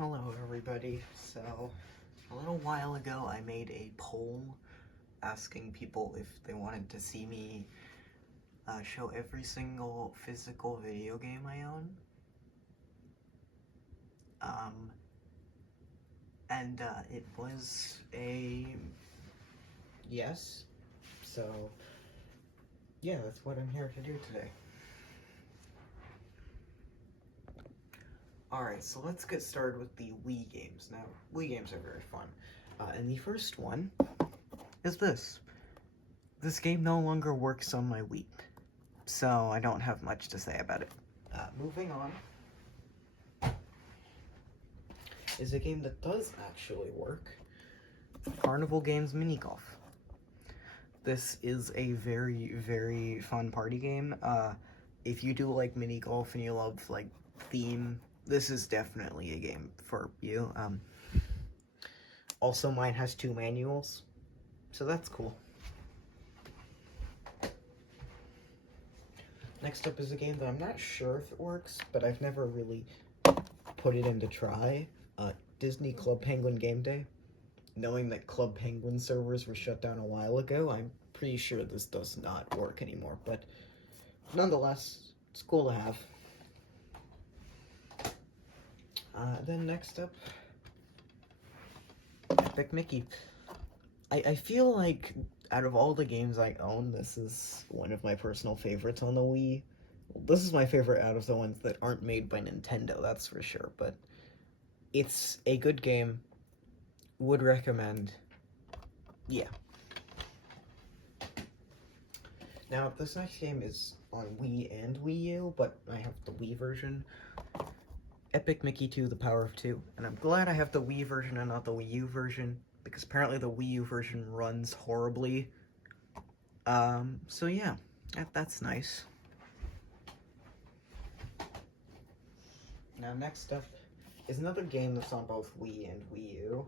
Hello everybody. So, a little while ago I made a poll asking people if they wanted to see me show every single physical video game I own. And it was a yes. So, yeah, that's what I'm here to do today. Alright, so let's get started with the Wii games. Now, Wii games are very fun. And the first one is this. This game no longer works on my Wii, so I don't have much to say about it. Moving on is a game that does actually work. Carnival Games Mini Golf. This is a very, very fun party game. If you do like mini golf and you love like theme, this is definitely a game for you. Also, mine has 2 manuals, so that's cool. Next up is a game that I'm not sure if it works, but I've never really put it in to try. Disney Club Penguin Game Day. Knowing that Club Penguin servers were shut down a while ago, I'm pretty sure this does not work anymore, but nonetheless, it's cool to have. Then next up, Epic Mickey. I feel like out of all the games I own, this is one of my personal favorites on the Wii. Well, this is my favorite out of the ones that aren't made by Nintendo, that's for sure, but it's a good game. Would recommend. Yeah. Now, this next game is on Wii and Wii U, but I have the Wii version. Epic Mickey 2, The Power of Two. And I'm glad I have the Wii version and not the Wii U version, because apparently the Wii U version runs horribly. So yeah, that's nice. Now, next up is another game that's on both Wii and Wii U.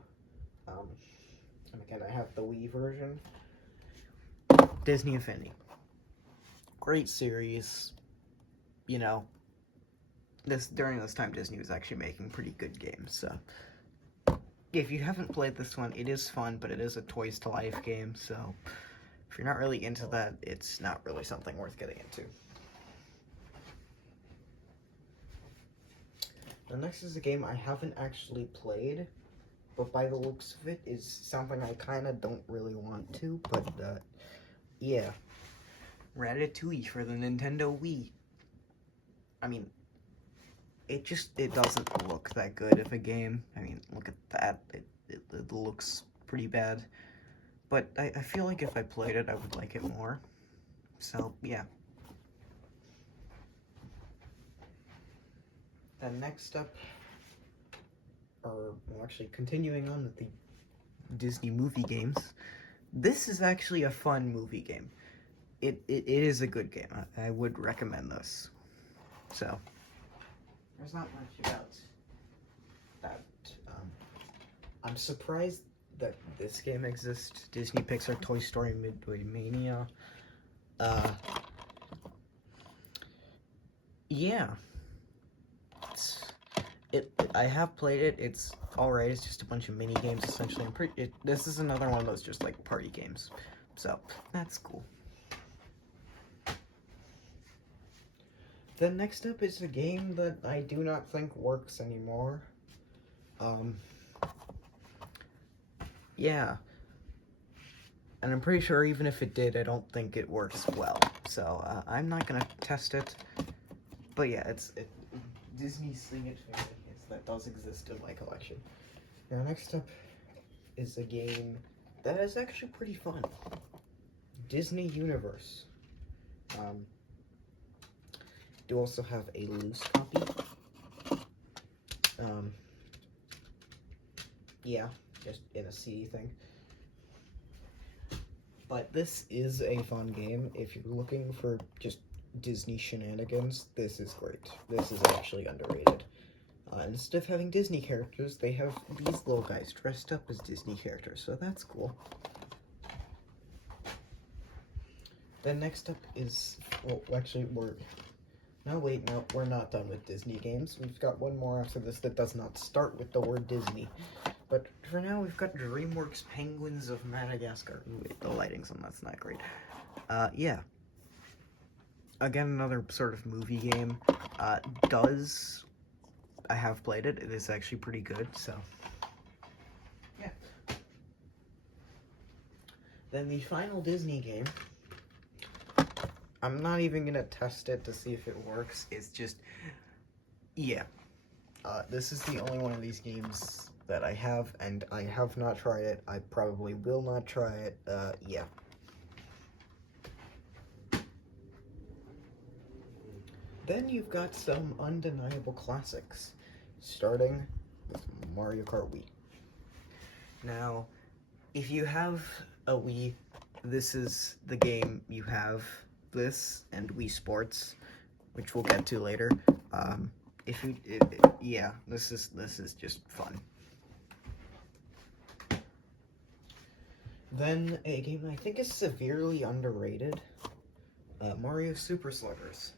And again, I have the Wii version. Disney Infinity. Great series. You know, during this time, Disney was actually making pretty good games, so if you haven't played this one, it is fun, but it is a Toys to Life game, so if you're not really into that, it's not really something worth getting into. The next is a game I haven't actually played, but by the looks of it, is something I kind of don't really want to, but, yeah. Ratatouille for the Nintendo Wii. I mean, it doesn't look that good of a game. I mean, look at that. It looks pretty bad. But I feel like if I played it, I would like it more. So, yeah. Then next up, actually continuing on with the Disney movie games, this is actually a fun movie game. It is a good game. I would recommend this. So, there's not much about that. I'm surprised that this game exists. Disney Pixar Toy Story Midway Mania. Yeah. I have played it. It's alright. It's just a bunch of mini games essentially. This is another one of those just like party games. So, that's cool. Then next up is a game that I do not think works anymore. Yeah. And I'm pretty sure even if it did, I don't think it works well. So, I'm not gonna test it. But yeah, it's Disney Sing It Fairy. That does exist in my collection. Now, next up is a game that is actually pretty fun. Disney Universe. Do also have a loose copy. Yeah, just in a CD thing. But this is a fun game. If you're looking for just Disney shenanigans, this is great. This is actually underrated. Instead of having Disney characters, they have these little guys dressed up as Disney characters, so that's cool. Then next up is, well, actually, No, wait, no, we're not done with Disney games. We've got one more after this that does not start with the word Disney. But for now, we've got DreamWorks Penguins of Madagascar. Ooh, wait, the lighting's on, that's not great. Yeah. Again, another sort of movie game. I have played it. It is actually pretty good, so. Yeah. Then the final Disney game. I'm not even gonna test it to see if it works. It's just, yeah. This is the only one of these games that I have, and I have not tried it. I probably will not try it. Yeah. Then you've got some undeniable classics, starting with Mario Kart Wii. Now, if you have a Wii, this is the game you have. This and Wii Sports, which we'll get to later. Yeah, this is just fun. Then a game I think is severely underrated, Mario Super Sluggers.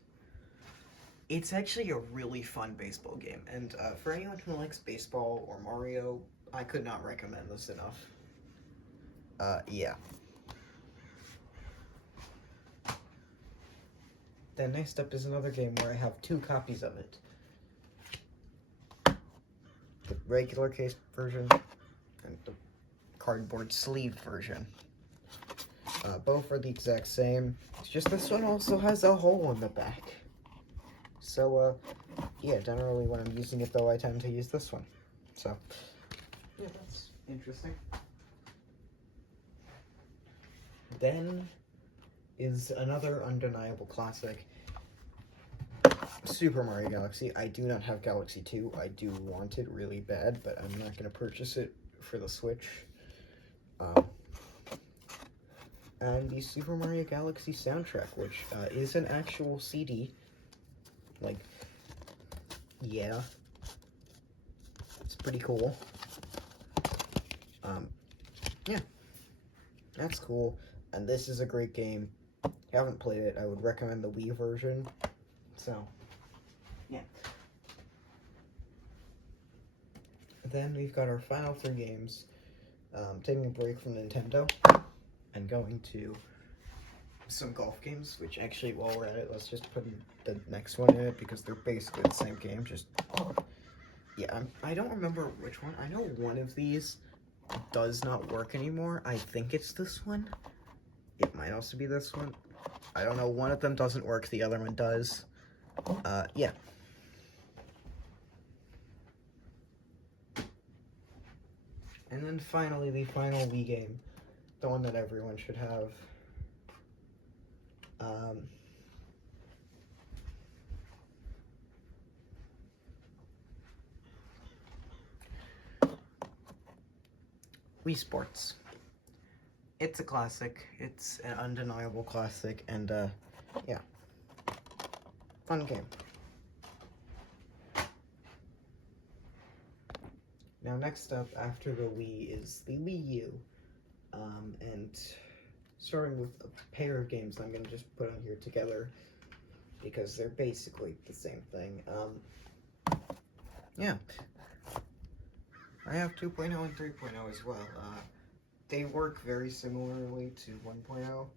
It's actually a really fun baseball game, and for anyone who likes baseball or Mario, I could not recommend this enough. Yeah. Then next up is another game where I have 2 copies of it. The regular case version and the cardboard sleeve version. Both are the exact same. It's just this one also has a hole in the back. So, yeah, generally when I'm using it, though, I tend to use this one. So, yeah, that's interesting. Then is another undeniable classic, Super Mario Galaxy. I do not have Galaxy 2. I do want it really bad, but I'm not going to purchase it for the Switch. And the Super Mario Galaxy soundtrack, which is an actual CD. Like, yeah. It's pretty cool. Yeah. That's cool. And this is a great game. If you haven't played it, I would recommend the Wii version. So, yeah. Then we've got our final 3 games. Taking a break from Nintendo and going to some golf games, which actually, while we're at it, let's just put the next one in it because they're basically the same game. Just, yeah, I don't remember which one. I know one of these does not work anymore. I think it's this one. It might also be this one. I don't know. One of them doesn't work. The other one does. Yeah. And then finally, the final Wii game. The one that everyone should have. Wii Sports. It's a classic. It's an undeniable classic, and yeah, fun game. Now, next up after the Wii is the Wii U, and starting with a pair of games I'm gonna just put on here together because they're basically the same thing. Yeah. I have 2.0 and 3.0 as well. They work very similarly to 1.0.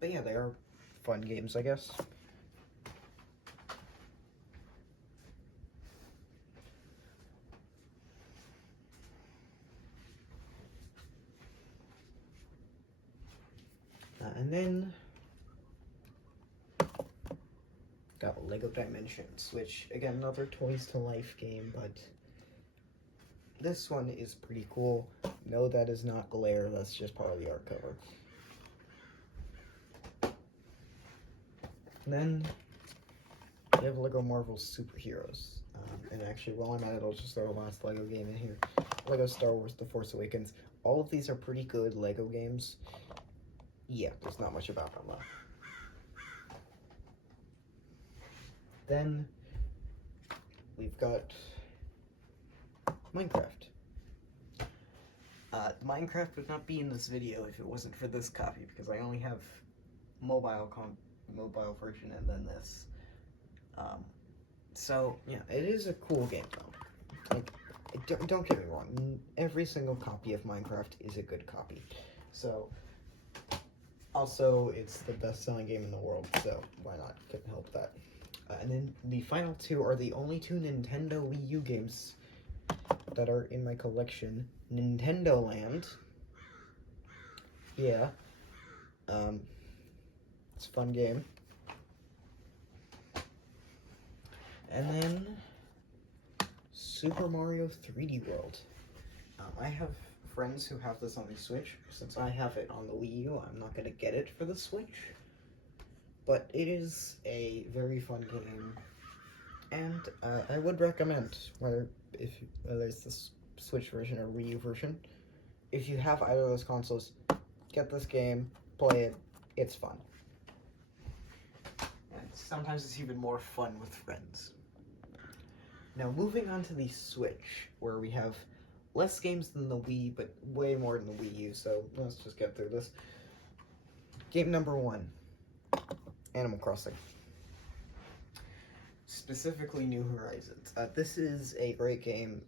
But yeah, they are fun games, I guess. And then got Lego Dimensions, which, again, another Toys to Life game, but this one is pretty cool. No, that is not glare, that's just part of the art cover. And then we have Lego Marvel Superheroes. And actually, while I'm at it, I'll just throw the last Lego game in here. Lego Star Wars The Force Awakens. All of these are pretty good Lego games. Yeah, there's not much about them, though. Then we've got Minecraft. Minecraft would not be in this video if it wasn't for this copy, because I only have mobile version, and then this. So yeah, it is a cool game though. Like, don't get me wrong. Every single copy of Minecraft is a good copy. So also, it's the best-selling game in the world. So why not? Couldn't help that. And then the final two are the only two Nintendo Wii U games that are in my collection. Nintendo Land. Yeah. It's a fun game. And then Super Mario 3D World. I have friends who have this on the Switch. Since I have it on the Wii U, I'm not going to get it for the Switch. But it is a very fun game. And I would recommend, whether it's the Switch version or Wii U version, if you have either of those consoles, get this game, play it, it's fun. And sometimes it's even more fun with friends. Now, moving on to the Switch, where we have less games than the Wii, but way more than the Wii U, so let's just get through this. Game number 1, Animal Crossing. Specifically New Horizons. This is a great game,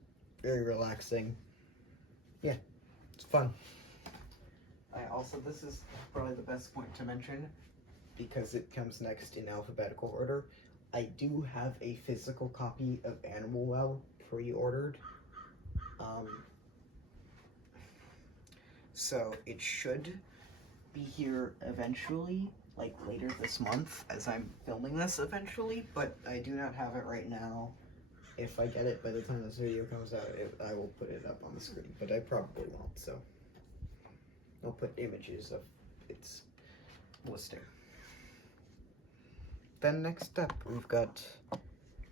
very relaxing. Yeah, it's fun. This is probably the best point to mention, because it comes next in alphabetical order. I do have a physical copy of Animal Well pre-ordered. So it should be here eventually, like later this month, as I'm filming this eventually, but I do not have it right now. If I get it by the time this video comes out, I will put it up on the screen, but I probably won't, so I'll put images of its listing. Then next up, we've got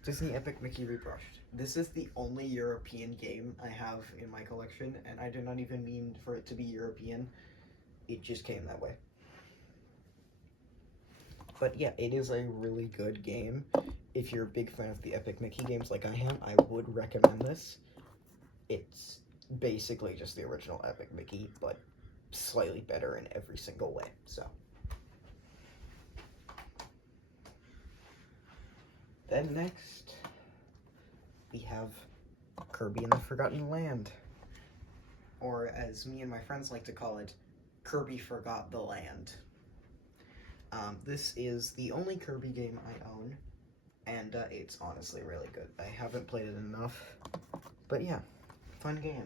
Disney Epic Mickey Rebrushed. This is the only European game I have in my collection, and I do not even mean for it to be European. It just came that way. But yeah, it is a really good game. If you're a big fan of the Epic Mickey games like I am, I would recommend this. It's basically just the original Epic Mickey, but slightly better in every single way, so. Then next, we have Kirby and the Forgotten Land. Or as me and my friends like to call it, Kirby Forgot the Land. This is the only Kirby game I own, and it's honestly really good. I haven't played it enough, but yeah, fun game.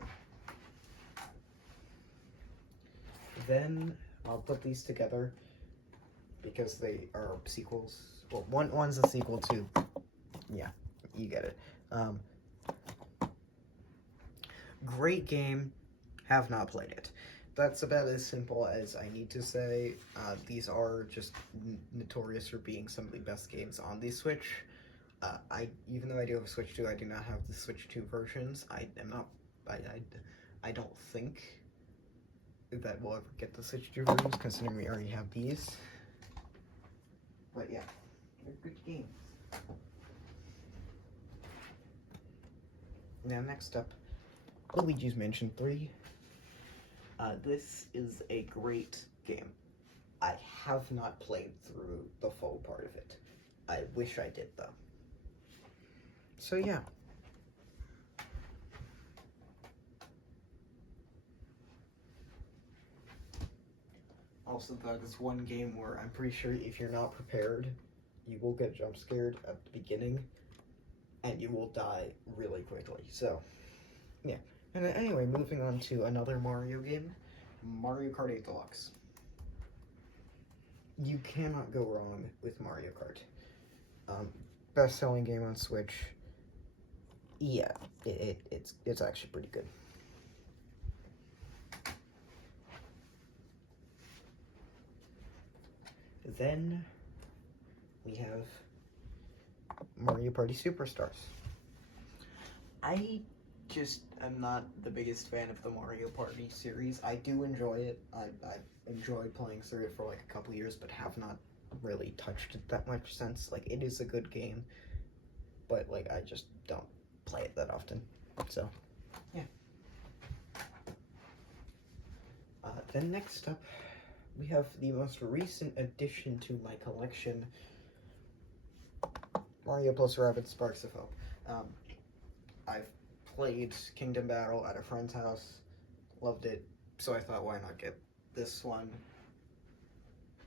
Then I'll put these together because they are sequels. Well, one's a sequel to, yeah, you get it. Great game, have not played it. That's about as simple as I need to say. These are just notorious for being some of the best games on the Switch. Even though I do have a Switch 2, I do not have the Switch 2 versions. I don't think that we'll ever get the Switch 2 versions, considering we already have these. But yeah, they're good games. Now next up, Luigi's Mansion 3. This is a great game. I have not played through the full part of it. I wish I did, though. So yeah. Also, that is one game where I'm pretty sure if you're not prepared, you will get jump scared at the beginning, and you will die really quickly. So, yeah. And anyway, moving on to another Mario game, Mario Kart 8 Deluxe. You cannot go wrong with Mario Kart. Best-selling game on Switch. Yeah, it's actually pretty good. Then we have Mario Party Superstars. I just am not the biggest fan of the Mario Party series. I do enjoy it. I enjoyed playing through it for like a couple years, but have not really touched it that much since. Like, it is a good game, but like I just don't play it that often. So, yeah. Then next up, we have the most recent addition to my collection, Mario plus Rabbids Sparks of Hope. I've played Kingdom Battle at a friend's house, loved it, so I thought, why not get this one?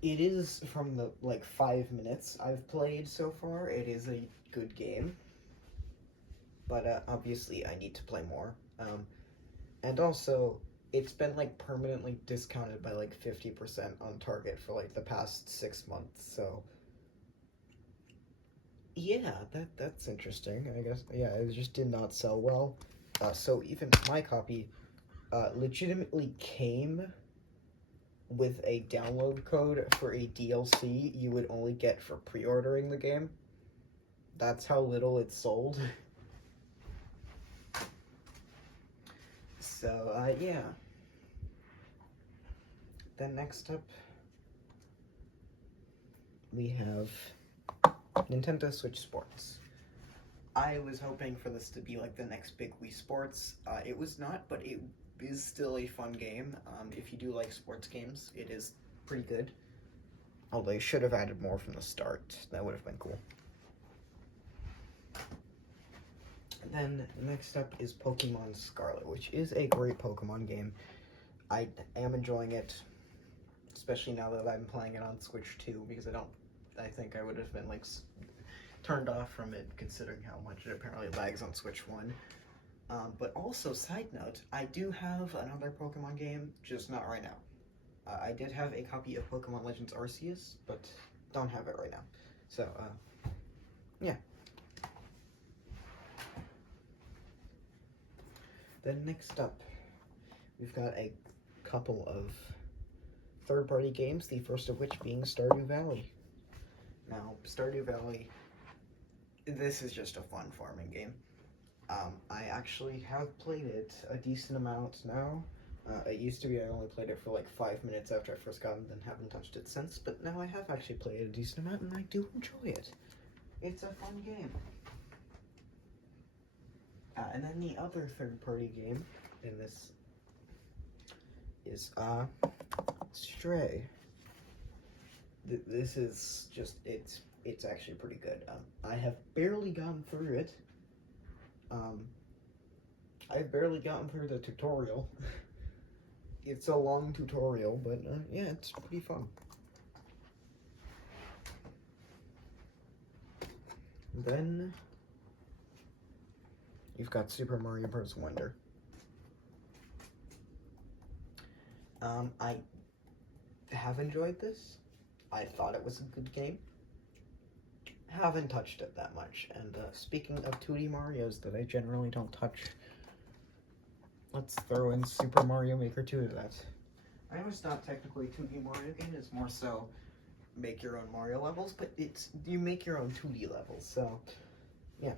It is, from the, 5 minutes I've played so far, it is a good game. But, obviously I need to play more. And also, it's been, permanently discounted by, 50% on Target for, the past 6 months, so... Yeah, that's interesting, I guess. Yeah, it just did not sell well. So even my copy, legitimately came with a download code for a DLC you would only get for pre-ordering the game. That's how little it sold. So, yeah. Then next up, we have Nintendo Switch Sports. I was hoping for this to be the next big Wii Sports. It was not, but it is still a fun game. If you do like sports games, it is pretty good. Although they should have added more from the start. That would have been cool. And then next up is Pokemon Scarlet, which is a great Pokemon game. I am enjoying it, especially now that I'm playing it on Switch 2, because I think I would have been turned off from it, considering how much it apparently lags on Switch 1. But also, side note, I do have another Pokemon game, just not right now. I did have a copy of Pokemon Legends Arceus, but don't have it right now. So, yeah. Then next up, we've got a couple of third-party games, the first of which being Stardew Valley. Now, Stardew Valley, this is just a fun farming game. I actually have played it a decent amount now. It used to be I only played it for 5 minutes after I first got it and haven't touched it since, but now I have actually played it a decent amount and I do enjoy it. It's a fun game. And then the other third-party game in this is Stray. This is just, it's actually pretty good. I have barely gotten through it. I've barely gotten through the tutorial. It's a long tutorial, but yeah, it's pretty fun. Then you've got Super Mario Bros. Wonder. I have enjoyed this. I thought it was a good game. Haven't touched it that much. And speaking of 2D Marios that I generally don't touch, let's throw in Super Mario Maker 2 to that. I know it's not technically a 2D Mario game, it's more so make your own Mario levels, but you make your own 2D levels, so yeah,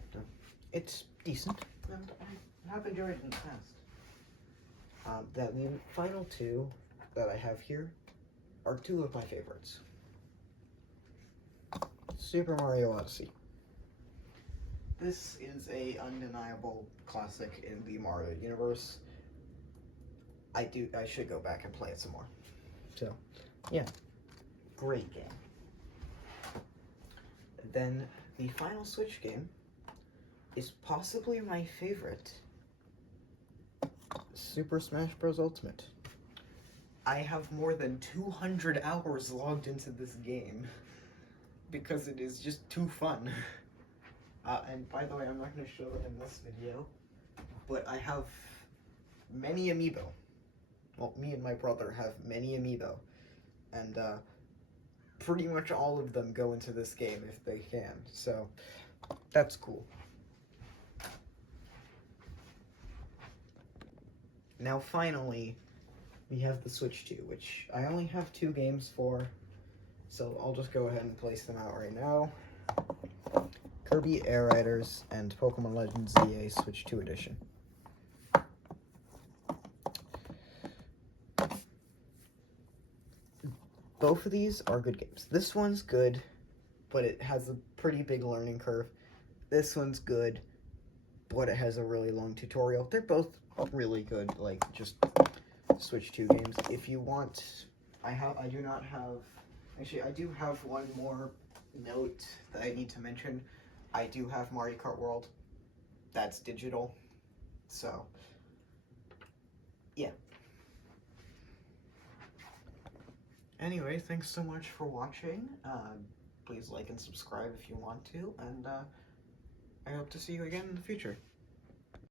it's decent, and I have enjoyed it in the past. The final two that I have here are two of my favorites. Super Mario Odyssey. This is a undeniable classic in the Mario universe. I should go back and play it some more. So, yeah, great game. Then the final Switch game is possibly my favorite, Super Smash Bros. Ultimate. I have more than 200 hours logged into this game because it is just too fun. And by the way, I'm not going to show it in this video, but I have many amiibo. Well, me and my brother have many amiibo, and pretty much all of them go into this game if they can, so that's cool. Now finally, we have the Switch 2, which I only have 2 games for, so I'll just go ahead and place them out right now. Kirby Air Riders and Pokemon Legends ZA Switch 2 Edition. Both of these are good games. This one's good, but it has a pretty big learning curve. This one's good, but it has a really long tutorial. They're both really good, just Switch 2 games. If you want I do not have, actually I do have one more note that I need to mention. I do have Mario Kart World. That's digital. So, yeah. Anyway, thanks so much for watching. Please like and subscribe if you want to, and I hope to see you again in the future.